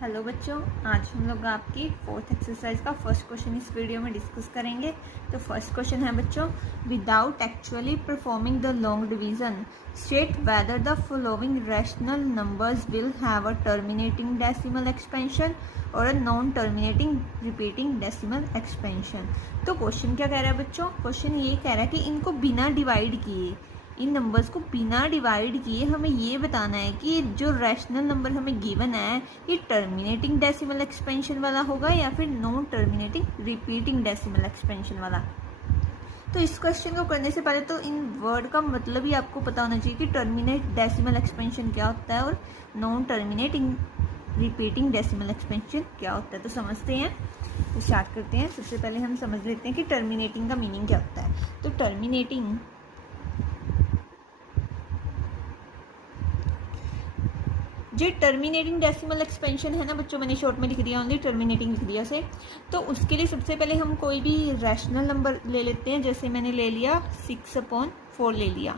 Hello बच्चों, आज हम लोग आपकी फोर्थ एक्सरसाइज का फर्स्ट क्वेश्चन इस वीडियो में डिस्कस करेंगे। तो फर्स्ट क्वेश्चन है बच्चों, without actually performing the long division state whether the following rational numbers will have a terminating decimal expansion और a non terminating repeating decimal expansion. तो question क्या कह रहा है बच्चों? क्वेश्चन ये कह रहा है कि इनको बिना डिवाइड किए, इन नंबर्स को बिना डिवाइड किए हमें ये बताना है कि जो रैशनल नंबर हमें गिवन है ये टर्मिनेटिंग डेसिमल एक्सपेंशन वाला होगा या फिर non terminating repeating decimal expansion वाला। तो इस क्वेश्चन को करने से पहले तो इन वर्ड का मतलब ही आपको पता होना चाहिए कि टर्मिनेट डेसिमल एक्सपेंशन क्या होता है और non terminating repeating decimal expansion क्या होता है। तो समझते हैं, तो स्टार्ट करते हैं। सबसे पहले हम समझ लेते हैं कि टर्मिनेटिंग का मीनिंग क्या होता है। तो टर्मिनेटिंग जो टर्मिनेटिंग डेसिमल एक्सपेंशन है ना बच्चों, मैंने शॉर्ट में लिख दिया, ओनली टर्मिनेटिंग लिख दिया से। तो उसके लिए सबसे पहले हम कोई भी रैशनल नंबर ले लेते हैं। जैसे मैंने ले लिया 6/4 ले लिया।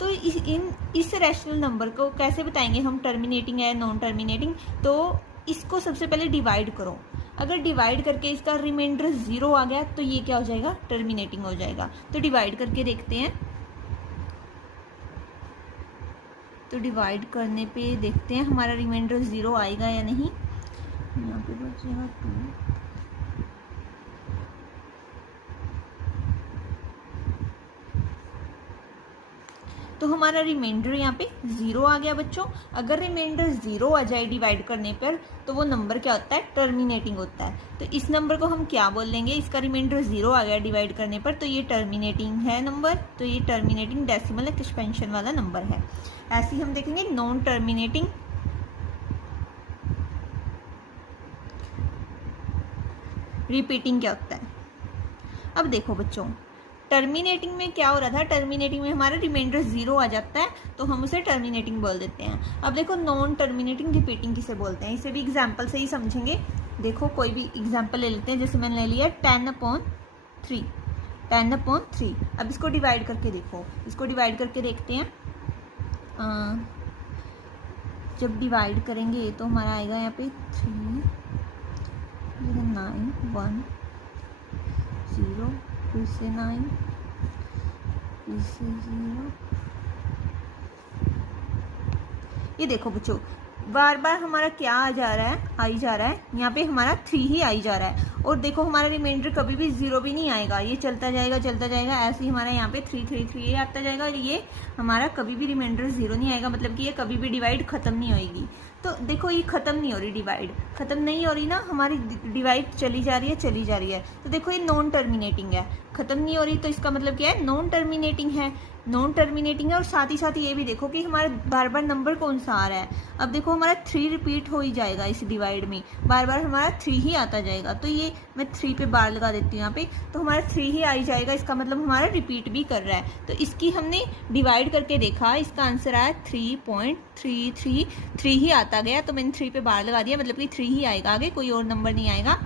तो इस रैशनल नंबर को कैसे बताएंगे हम टर्मिनेटिंग है नॉन टर्मिनेटिंग? तो इसको सबसे पहले डिवाइड करो। अगर डिवाइड करके इसका रिमाइंडर 0 आ गया तो ये क्या हो जाएगा? टर्मिनेटिंग हो जाएगा। तो डिवाइड करके देखते हैं। तो डिवाइड करने पे देखते हैं हमारा रिमाइंडर 0 आएगा या नहीं। यहाँ पे बचेगा 2। तो हमारा रिमाइंडर यहाँ पे 0 आ गया बच्चों। अगर रिमाइंडर 0 आ जाए डिवाइड करने पर तो वो नंबर क्या होता है? टर्मिनेटिंग होता है। तो इस नंबर को हम क्या बोल लेंगे? इसका रिमाइंडर 0 आ गया डिवाइड करने पर तो ये टर्मिनेटिंग है नंबर, तो ये टर्मिनेटिंग डेसिमल एक्सपेंशन वाला नंबर है। ऐसे ही हम देखेंगे नॉन टर्मिनेटिंग रिपीटिंग क्या होता है। अब देखो बच्चों, टर्मिनेटिंग में क्या हो रहा था? टर्मिनेटिंग में हमारा रिमाइंडर 0 आ जाता है तो हम उसे टर्मिनेटिंग बोल देते हैं। अब देखो नॉन टर्मिनेटिंग रिपीटिंग किसे बोलते हैं, इसे भी एग्जाम्पल से ही समझेंगे। देखो कोई भी एग्जाम्पल ले लेते हैं। जैसे मैंने ले लिया 10/3। 10/3। अब इसको डिवाइड करके देखो, इसको डिवाइड करके देखते हैं। जब डिवाइड करेंगे तो हमारा आएगा यहाँ पे 3 9 1 0 फिर से 9 फिर से 0। ये देखो बच्चों, बार बार हमारा क्या आ जा रहा है? आई जा रहा है। यहाँ पे हमारा 3 ही आई जा रहा है। और देखो हमारा रिमाइंडर कभी भी 0 भी नहीं आएगा, ये चलता जाएगा चलता जाएगा। ऐसे ही हमारा यहाँ पे 3 3 3 आता जाएगा और ये हमारा कभी भी रिमाइंडर 0 नहीं आएगा, मतलब कि ये कभी भी डिवाइड खत्म नहीं होएगी। तो देखो ये खत्म नहीं हो रही, डिवाइड खत्म नहीं हो रही ना, हमारी डिवाइड चली जा रही है चली जा रही है। तो देखो ये नॉन टर्मिनेटिंग है, खत्म नहीं हो रही, तो इसका मतलब क्या है? नॉन टर्मिनेटिंग है। नॉन टर्मिनेटिंग है। और साथ ही ये भी देखो कि हमारा बार बार नंबर कौन सा आ रहा है। अब देखो हमारा 3 रिपीट हो ही जाएगा इस डिवाइड में, बार बार हमारा 3 ही आता जाएगा। तो ये मैं 3 पे बार लगा देती हूँ यहाँ पे, तो हमारा 3 ही आई जाएगा। इसका मतलब हमारा रिपीट भी कर रहा है। तो इसकी हमने डिवाइड करके देखा, इसका आंसर आया 3.33। 3 ही आता गया तो मैंने 3 पे बार लगा दिया, मतलब कि 3 ही आएगा, आगे कोई और नंबर नहीं आएगा।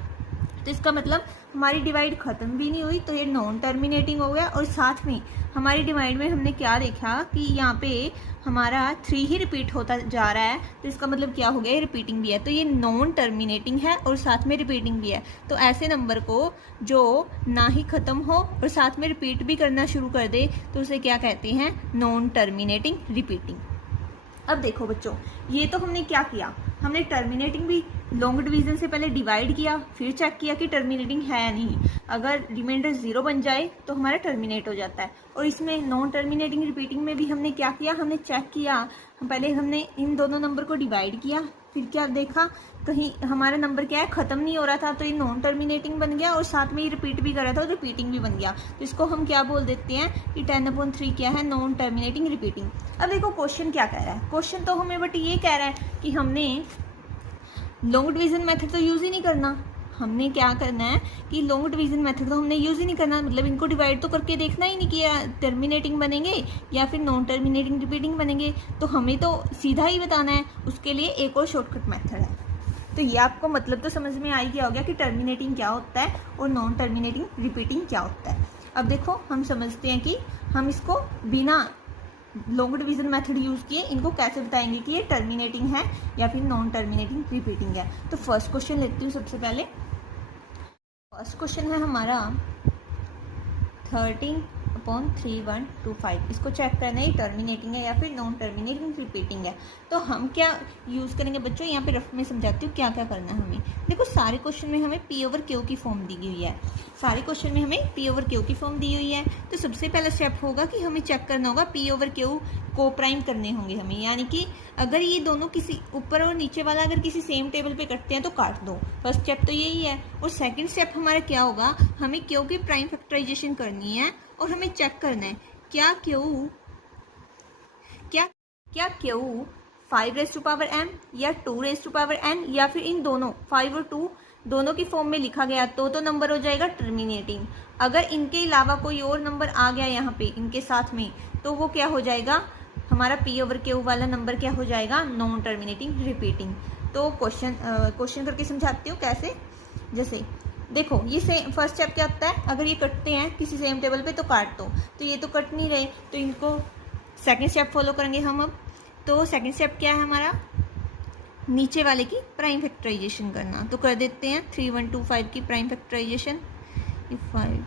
तो इसका मतलब हमारी डिवाइड खत्म भी नहीं हुई, तो ये नॉन टर्मिनेटिंग हो गया। और साथ में हमारी डिवाइड में हमने क्या देखा कि यहाँ पे हमारा 3 ही रिपीट होता जा रहा है, तो इसका मतलब क्या हो गया? ये रिपीटिंग भी है। तो ये नॉन टर्मिनेटिंग है और साथ में रिपीटिंग भी है। तो ऐसे नंबर को जो ना ही खत्म हो और साथ में रिपीट भी करना शुरू कर दे तो उसे क्या कहते हैं? Non terminating repeating. अब देखो बच्चों, ये तो हमने क्या किया? हमने टर्मिनेटिंग भी लॉन्ग डिवीजन से पहले डिवाइड किया, फिर चेक किया कि टर्मिनेटिंग है या नहीं। अगर रिमाइंडर 0 बन जाए तो हमारा टर्मिनेट हो जाता है। और इसमें नॉन टर्मिनेटिंग रिपीटिंग में भी हमने क्या किया? हमने चेक किया, पहले हमने इन दोनों नंबर को डिवाइड किया, फिर क्या देखा कहीं हमारा नंबर क्या है? खत्म नहीं हो रहा था, तो ये नॉन टर्मिनेटिंग बन गया। और साथ में ये रिपीट भी कर रहा था तो रिपीटिंग भी बन गया। तो इसको हम क्या बोल देते हैं कि 10/3 क्या है? Non terminating repeating. अब देखो क्वेश्चन क्या कह रहा है। क्वेश्चन तो हमें बट ये कह रहा है कि हमने लॉन्ग डिवीजन मेथड तो यूज़ ही नहीं करना। हमने क्या करना है कि लॉन्ग डिवीजन मेथड तो हमने यूज़ ही नहीं करना, मतलब इनको डिवाइड तो करके देखना ही नहीं कि टर्मिनेटिंग बनेंगे या फिर नॉन टर्मिनेटिंग रिपीटिंग बनेंगे। तो हमें तो सीधा ही बताना है, उसके लिए एक और शॉर्टकट मेथड है। तो ये आपको मतलब तो समझ में आ ही गया हो गया कि टर्मिनेटिंग क्या होता है और नॉन टर्मिनेटिंग रिपीटिंग क्या होता है। अब देखो हम समझते हैं कि हम इसको बिना लॉन्ग डिवीजन मेथड यूज़ किए, इनको कैसे बताएंगे कि ये टर्मिनेटिंग है या फिर नॉन टर्मिनेटिंग रिपीटिंग है। तो फर्स्ट क्वेश्चन लेती हूँ सबसे पहले। फर्स्ट क्वेश्चन है हमारा 13/3125। इसको चेक करना है टर्मिनेटिंग है या फिर नॉन टर्मिनेटिंग रिपीटिंग है। तो हम क्या यूज़ करेंगे बच्चों, यहाँ पे रफ में समझाती हूँ क्या क्या करना है हमें। देखो सारे क्वेश्चन में हमें P ओवर Q की फॉर्म दी हुई है, सारे क्वेश्चन में हमें P ओवर Q की फॉर्म दी हुई है। तो सबसे पहला स्टेप होगा कि हमें चेक करना होगा P ओवर Q को प्राइम करने होंगे हमें, यानी कि अगर ये दोनों किसी ऊपर और नीचे वाला अगर किसी सेम टेबल पे कटते हैं तो काट दो। फर्स्ट स्टेप तो यही है। और सेकंड स्टेप हमारा क्या होगा, हमें Q की प्राइम फैक्टराइजेशन करनी है और हमें चेक करना है क्या Q 5m या 2n या फिर इन दोनों 5 और 2 दोनों की फॉर्म में लिखा गया तो नंबर हो जाएगा टर्मिनेटिंग। अगर इनके अलावा कोई और नंबर आ गया यहाँ पे इनके साथ में तो वो क्या हो जाएगा, हमारा P ओवर Q वाला नंबर क्या हो जाएगा, नॉन टर्मिनेटिंग रिपीटिंग। तो क्वेश्चन करके समझाती हूँ कैसे। जैसे देखो ये सेम फर्स्ट स्टेप क्या होता है, अगर ये कटते हैं किसी सेम टेबल पे तो काट दो, तो ये तो कट नहीं रहे तो इनको सेकंड स्टेप फॉलो करेंगे हम अब। तो सेकंड स्टेप क्या है हमारा, नीचे वाले की प्राइम फैक्टराइजेशन करना। तो कर देते हैं 3125 की प्राइम फैक्टराइजेशन। 5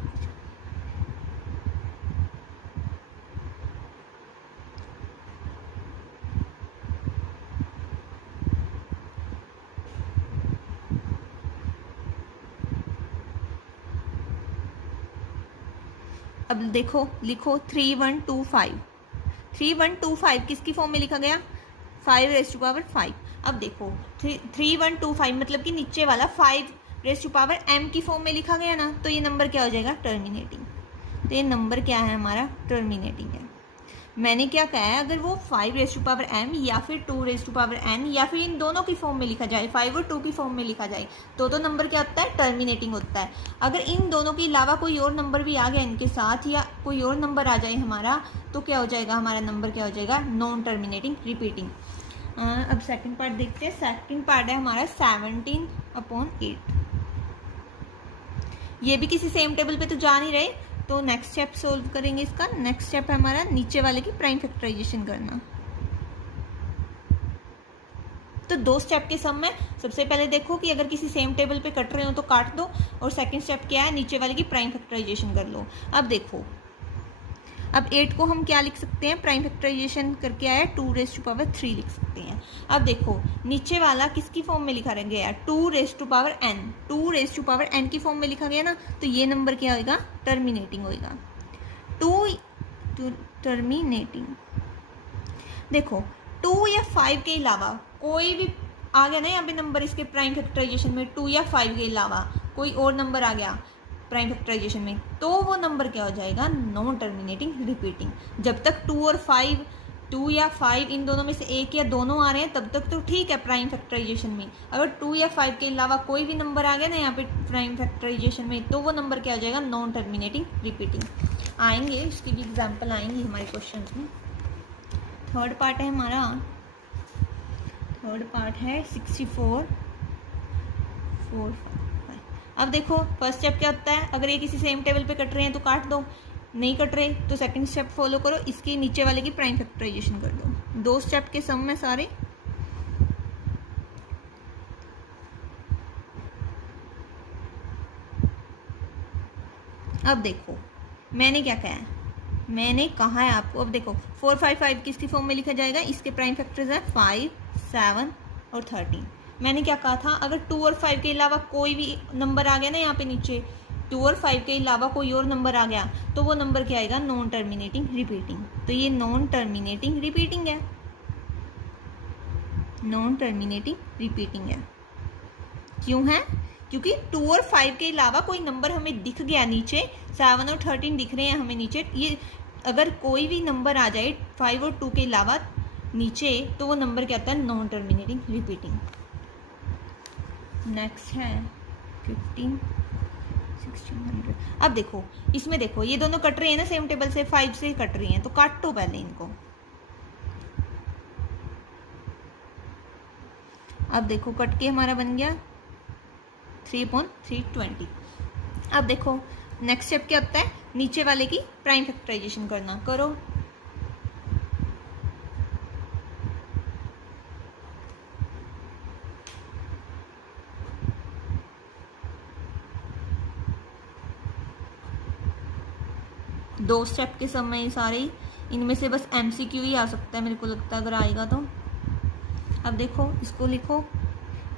अब देखो लिखो 3125 किसकी फॉर्म में लिखा गया, 5^5। अब देखो 3125 मतलब कि नीचे वाला 5^m की फॉर्म में लिखा गया ना, तो ये नंबर क्या हो जाएगा, टर्मिनेटिंग। तो ये नंबर क्या है हमारा, टर्मिनेटिंग है। मैंने क्या कहा है, अगर वो 5^m या फिर 2^n या फिर इन दोनों की फॉर्म में लिखा जाए, 5 और 2 की फॉर्म में लिखा जाए तो नंबर क्या होता है, टर्मिनेटिंग होता है। अगर इन दोनों के अलावा कोई और नंबर भी आ गया इनके साथ या कोई और नंबर आ जाए हमारा, तो क्या हो जाएगा, हमारा नंबर क्या हो जाएगा, नॉन टर्मिनेटिंग रिपीटिंग। अब सेकंड पार्ट देखते हैं। सेकंड पार्ट है हमारा 17/8। ये भी किसी सेम टेबल पे तो जा नहीं रहे, तो नेक्स्ट स्टेप सोल्व करेंगे इसका। नेक्स्ट स्टेप है हमारा नीचे वाले की प्राइम फैक्टराइजेशन करना। तो दो स्टेप के सम में सबसे पहले देखो कि अगर किसी सेम टेबल पे कट रहे हो तो काट दो, और सेकंड स्टेप क्या है, नीचे वाले की प्राइम फैक्टराइजेशन कर लो। अब देखो अब 8 को हम क्या लिख सकते हैं, प्राइम फैक्टराइजेशन करके आया 2^3 लिख सकते हैं। अब देखो नीचे वाला किसकी फॉर्म में लिखा गया, 2^n की फॉर्म में लिखा गया ना, तो ये नंबर क्या होगा, टर्मिनेटिंग होगा। टर्मिनेटिंग। देखो 2 या 5 के अलावा कोई भी आ गया ना यहाँ पे नंबर इसके प्राइम फैक्टराइजेशन में, 2 या 5 के अलावा कोई और नंबर आ गया प्राइम फैक्टराइजेशन में, तो वो नंबर क्या हो जाएगा, नॉन टर्मिनेटिंग रिपीटिंग। जब तक 2 और 5, 2 या 5 इन दोनों में से एक या दोनों आ रहे हैं तब तक तो ठीक है प्राइम फैक्टराइजेशन में। अगर 2 या 5 के अलावा कोई भी नंबर आ गया ना यहाँ पे प्राइम फैक्टराइजेशन में, तो वो नंबर क्या हो जाएगा, नॉन टर्मिनेटिंग रिपीटिंग। आएंगे उसकी भी एग्जाम्पल आएंगी हमारे क्वेश्चन में। थर्ड पार्ट है हमारा, थर्ड पार्ट है 64/4। अब देखो फर्स्ट स्टेप क्या होता है, अगर ये किसी सेम टेबल पे कट रहे हैं तो काट दो, नहीं कट रहे तो सेकंड स्टेप फॉलो करो, इसके नीचे वाले की प्राइम फैक्टराइजेशन कर दो। दो स्टेप के सम में सारे। अब देखो मैंने क्या कहा है, मैंने कहा है आपको, अब देखो 455 किसकी फॉर्म में लिखा जाएगा, इसके प्राइम फैक्टर्स है 5, 7 और 13। मैंने क्या कहा था, अगर 2 और 5 के अलावा कोई भी नंबर आ गया ना यहाँ पे नीचे, 2 और 5 के अलावा कोई और नंबर आ गया तो वो नंबर क्या आएगा, नॉन टर्मिनेटिंग रिपीटिंग। तो ये नॉन टर्मिनेटिंग रिपीटिंग है, नॉन टर्मिनेटिंग रिपीटिंग है। क्यों है, क्योंकि 2 और 5 के अलावा कोई नंबर हमें दिख गया नीचे, 7 और 13 दिख रहे हैं हमें नीचे। ये अगर कोई भी नंबर आ जाए 5 और 2 के अलावा नीचे, तो वो नंबर क्या आता है, नॉन टर्मिनेटिंग रिपीटिंग। नेक्स्ट है 15, 1600। अब देखो इसमें देखो ये दोनों कट रहे हैं ना सेम टेबल से, 5 से कट रही हैं, तो काटो पहले इनको। अब देखो कट के हमारा बन गया 3/320। अब देखो नेक्स्ट स्टेप क्या होता है, नीचे वाले की प्राइम फैक्टराइजेशन करना। करो 2 स्टेप के समय सारे ही, इनमें से बस MCQ ही आ सकता है मेरे को लगता है, अगर आएगा तो। अब देखो इसको लिखो,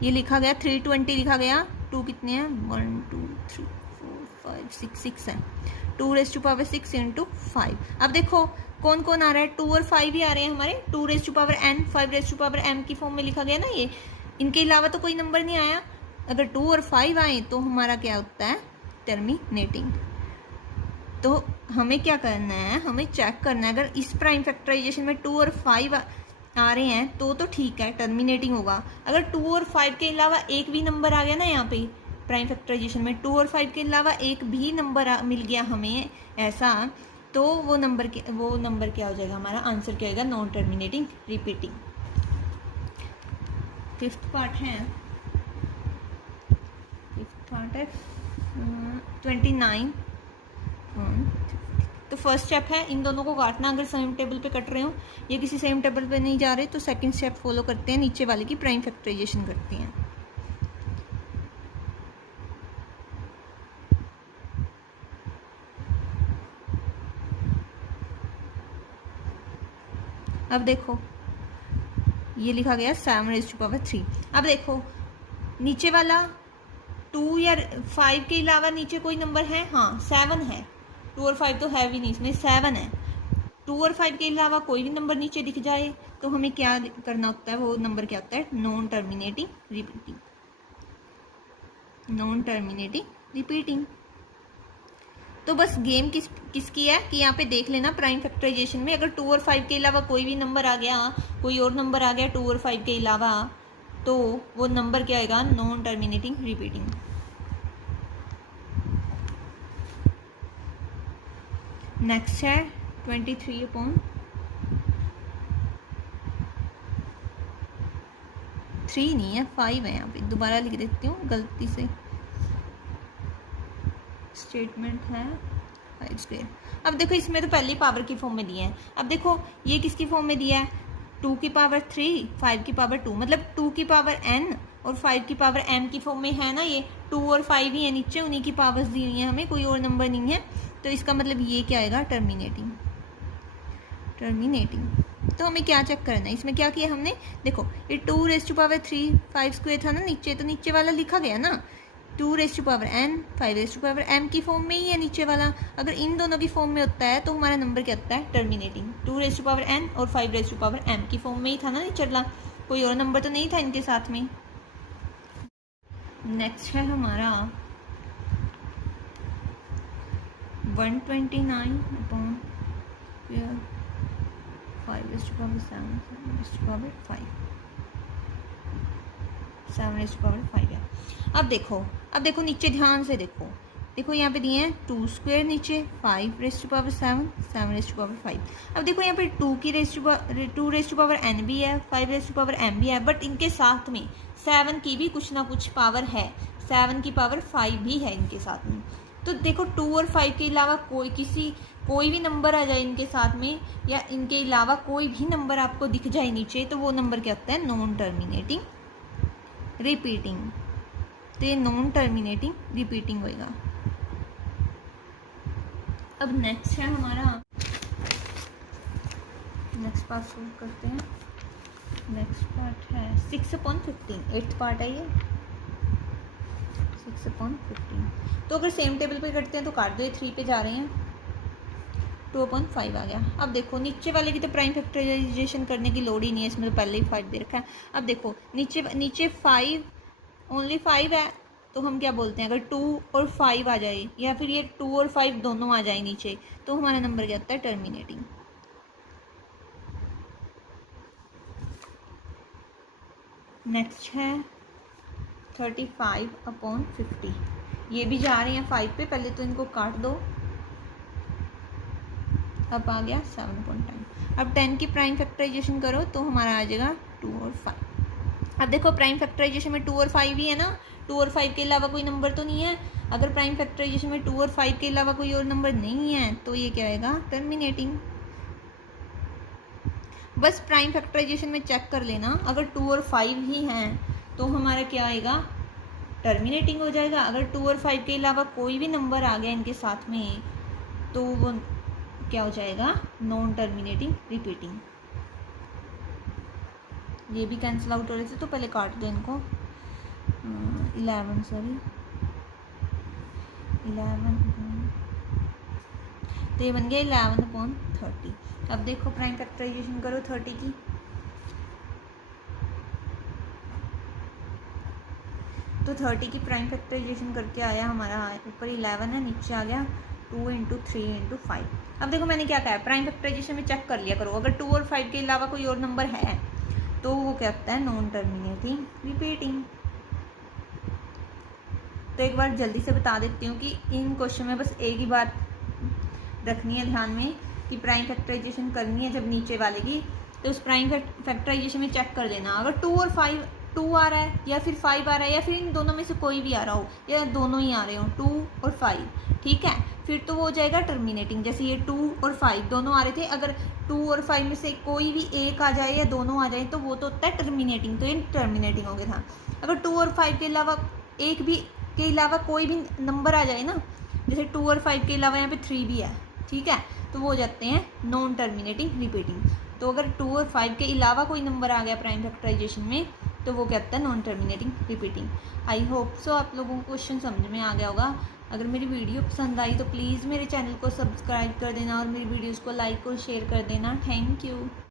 ये लिखा गया 320 लिखा गया, 2 कितने हैं 1 2 3 4 5 6 6 है, 2⁻6 इंटू 5। अब देखो कौन कौन आ रहा है, 2 और 5 ही आ रहे हैं हमारे, 2⁻n 5⁻m की फॉर्म में लिखा गया ना ये, इनके अलावा तो कोई नंबर नहीं आया। अगर 2 और 5 आए तो हमारा क्या होता है, टर्मिनेटिंग। तो हमें क्या करना है, हमें चेक करना है अगर इस प्राइम फैक्टराइजेशन में 2 और 5 आ रहे हैं तो ठीक है, टर्मिनेटिंग होगा। अगर 2 और 5 के अलावा एक भी नंबर आ गया ना यहाँ पे प्राइम फैक्टराइजेशन में, 2 और 5 के अलावा एक भी नंबर मिल गया हमें ऐसा, तो वो नंबर क्या हो जाएगा, हमारा आंसर क्या होगा, non terminating repeating. 5th part है 29। तो फर्स्ट स्टेप है इन दोनों को काटना, अगर सेम टेबल पे कट रहे हो, ये किसी सेम टेबल पे नहीं जा रहे तो सेकंड स्टेप फॉलो करते हैं, नीचे वाले की प्राइम फैक्टराइजेशन करते हैं। अब देखो ये लिखा गया 7⁻3। अब देखो नीचे वाला 2 या 5 के अलावा नीचे कोई नंबर है, हाँ 7 है, 2 और 5 तो है भी नहीं, इसमें 7 है। 2 और 5 के अलावा कोई भी नंबर नीचे दिख जाए तो हमें क्या करना होता है, वो नंबर क्या होता है, non terminating repeating, non terminating repeating. तो बस गेम किसकी है कि यहाँ पे देख लेना प्राइम फैक्टराइजेशन में, अगर 2 और 5 के अलावा कोई भी नंबर आ गया, कोई और नंबर आ गया 2 और 5 के अलावा, तो वो नंबर क्या आएगा, नॉन टर्मिनेटिंग रिपीटिंग। नेक्स्ट है 23/3 नहीं है 5 है, यहाँ पे दोबारा लिख देती हूँ गलती से, स्टेटमेंट है 5²। अब देखो इसमें तो पहले पावर की फॉर्म में दिया है, अब देखो ये किसकी फॉर्म में दिया है, 2 की पावर 3 5 की पावर 2, मतलब 2 की पावर n और 5 की पावर m की फॉर्म में है ना, ये 2 और 5 ही है नीचे, उन्हीं की पावर्स दी हुई है हमें, कोई और नंबर नहीं है, तो इसका मतलब ये क्या आएगा, टर्मिनेटिंग। तो हमें क्या चेक करना है, इसमें क्या किया हमने, देखो ये 2⁻3 5² था ना नीचे, तो नीचे वाला लिखा गया ना 2⁻n 5⁻m की फॉर्म में ही है नीचे वाला, अगर इन दोनों की फॉर्म में होता है तो हमारा नंबर क्या होता है, टर्मिनेटिंग। 2⁻n और 5⁻m की फॉर्म में ही था ना नीचे वाला, कोई और नंबर तो नहीं था इनके साथ में। नेक्स्ट है हमारा 129/5 7⁻5 है। अब देखो नीचे ध्यान से देखो यहाँ पे दिए हैं 2² नीचे 5⁻7 7⁻5। अब देखो यहाँ पे 2⁻n भी है 5⁻m भी है, बट इनके साथ में 7 की भी कुछ ना कुछ पावर है, 7 की पावर 5 भी है इनके साथ में। तो देखो 2 और 5 के अलावा कोई भी नंबर आ जाए इनके साथ में, या इनके अलावा कोई भी नंबर आपको दिख जाए नीचे, तो वो नंबर क्या होता है, नॉन टर्मिनेटिंग रिपीटिंग। तो ये नॉन टर्मिनेटिंग रिपीटिंग होएगा। अब नेक्स्ट है हमारा, नेक्स्ट पार्ट शुरू करते हैं। नेक्स्ट पार्ट है 6/15, 8th पार्ट है ये 6/15। तो अगर सेम टेबल पे करते हैं तो काट दो, ये 3 पे जा रहे हैं, 2/5 आ गया। अब देखो नीचे वाले की तो प्राइम फैक्टराइजेशन करने की लोड ही नहीं है, इसमें तो पहले ही 5 दे रखा है। अब देखो नीचे 5 ओनली 5 है, तो हम क्या बोलते हैं, अगर 2 और 5 आ जाए या फिर ये 2 और 5 दोनों आ जाए नीचे, तो हमारा नंबर क्या होता है, टर्मिनेटिंग। नेक्स्ट है 35/50, ये भी जा रहे हैं 5 पे, पहले तो इनको काट दो। अब आ गया 7/10। अब 10 की प्राइम फैक्टराइजेशन करो तो हमारा आ जाएगा 2 और 5। अब देखो प्राइम फैक्टराइजेशन में 2 और 5 ही है ना, 2 और 5 के अलावा कोई नंबर तो नहीं है। अगर प्राइम फैक्टराइजेशन में 2 और 5 के अलावा कोई और नंबर नहीं है तो ये क्या आएगा, टर्मिनेटिंग। बस प्राइम फैक्टराइजेशन में चेक कर लेना, अगर 2 और 5 ही हैं तो हमारा क्या आएगा, टर्मिनेटिंग हो जाएगा। अगर 2 और 5 के अलावा कोई भी नंबर आ गया इनके साथ में तो वो क्या हो जाएगा, नॉन टर्मिनेटिंग रिपीटिंग। ये भी कैंसिल आउट हो रहे थे तो पहले काट दो इनको। 11 सॉरी 11 तो ये बन गया 11/30। अब देखो प्राइम फैक्टराइजेशन करो 30 की, तो 30 की प्राइम फैक्टराइजेशन करके आया हमारा ऊपर 11 है, नीचे आ गया 2 × 3 × 5। अब देखो मैंने क्या कहा है, प्राइम फैक्टराइजेशन में चेक कर लिया करो, अगर 2 और 5 के अलावा कोई और नंबर है तो वो क्या होता है, नॉन टर्मिनेटिंग रिपीटिंग। तो एक बार जल्दी से बता देती हूँ कि इन क्वेश्चन में बस एक ही बात रखनी है ध्यान में कि प्राइम फैक्टराइजेशन करनी है जब नीचे वाले की, तो उस प्राइम फैक्टराइजेशन में चेक कर देना, अगर 2 और 5 2 आ रहा है या फिर 5 आ रहा है या फिर इन दोनों में से कोई भी आ रहा हो या दोनों ही आ रहे हो 2 और 5, ठीक है, फिर तो वो हो जाएगा टर्मिनेटिंग। जैसे ये 2 और 5 दोनों आ रहे थे, अगर 2 और 5 में से कोई भी एक आ जाए या दोनों आ जाए तो वो तो होता है टर्मिनेटिंग, तो ये टर्मिनेटिंग हो गया था। अगर 2 और 5 के अलावा एक भी के अलावा कोई भी नंबर आ जाए ना, जैसे 2 और 5 के अलावा यहाँ पे 3 भी है, ठीक है, तो वो हो जाते हैं नॉन टर्मिनेटिंग रिपीटिंग। तो अगर 2 और 5 के अलावा कोई नंबर आ गया प्राइम फैक्टराइजेशन में तो वो क्या होता है, non terminating repeating. I hope so आप लोगों को क्वेश्चन समझ में आ गया होगा। अगर मेरी वीडियो पसंद आई तो प्लीज़ मेरे चैनल को सब्सक्राइब कर देना और मेरी वीडियोज़ को लाइक और शेयर कर देना। Thank you.